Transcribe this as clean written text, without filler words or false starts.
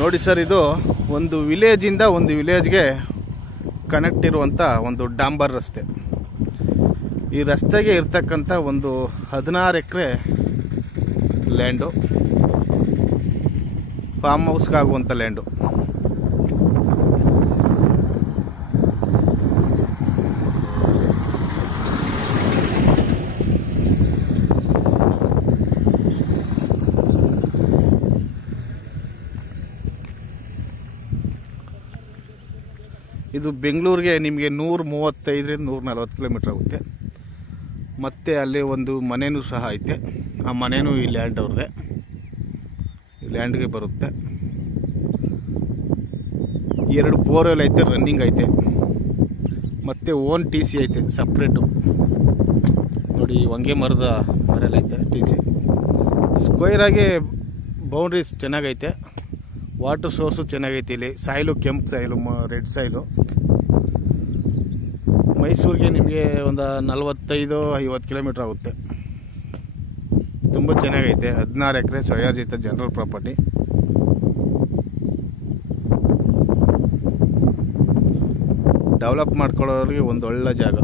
ನೋಡಿ ಸರ್, ಇದು ಒಂದು ವಿಲೇಜಿಂದ ಒಂದು ವಿಲೇಜ್ಗೆ ಕನೆಕ್ಟ್ ಇರುವಂಥ ಒಂದು ಡಾಂಬರ್ ರಸ್ತೆ. ಈ ರಸ್ತೆಗೆ ಇರ್ತಕ್ಕಂಥ ಒಂದು 16 ಎಕರೆ ಲ್ಯಾಂಡು, ಫಾರ್ಮ್ ಹೌಸ್ಗಾಗುವಂಥ ಲ್ಯಾಂಡು. ಇದು ಬೆಂಗಳೂರಿಗೆ ನಿಮಗೆ 135ರಿಂದ 140 ಕಿಲೋಮೀಟ್ರ್ ಆಗುತ್ತೆ. ಮತ್ತು ಅಲ್ಲಿ ಒಂದು ಮನೆಯೂ ಸಹ ಐತೆ. ಆ ಮನೆಯೂ ಈ ಲ್ಯಾಂಡ್ ಅವ್ರದ್ದೇ, ಈ ಲ್ಯಾಂಡ್ಗೆ ಬರುತ್ತೆ. 2 ಬೋರ್ವೆಲ್ ಐತೆ, ರನ್ನಿಂಗ್ ಐತೆ. ಮತ್ತು ಓನ್ TC ಐತೆ ಸಪ್ರೇಟು. ನೋಡಿ, ಹೊಂಗೆ ಮರದ ಮರೆಯಲ್ಲೈತೆ TC. ಸ್ಕ್ವೈರಾಗಿ ಬೌಂಡ್ರೀಸ್ ಚೆನ್ನಾಗೈತೆ. ವಾಟರ್ ಸೋರ್ಸು ಚೆನ್ನಾಗೈತೆ. ಇಲ್ಲಿ ಸಾಯಿಲು ಕೆಂಪು ಸಾಯಿಲು, ರೆಡ್ ಸಾಯಿಲು. ಮೈಸೂರಿಗೆ ನಿಮಗೆ ಒಂದು 45-50 ಕಿಲೋಮೀಟ್ರ್ ಆಗುತ್ತೆ. ತುಂಬ ಚೆನ್ನಾಗೈತೆ. 16 ಎಕರೆ ಸ್ವಯಾರ್ಜಿತ ಜನರಲ್ ಪ್ರಾಪರ್ಟಿ. ಡೆವಲಪ್ ಮಾಡ್ಕೊಳ್ಳೋರಿಗೆ ಒಂದು ಒಳ್ಳೆ ಜಾಗ.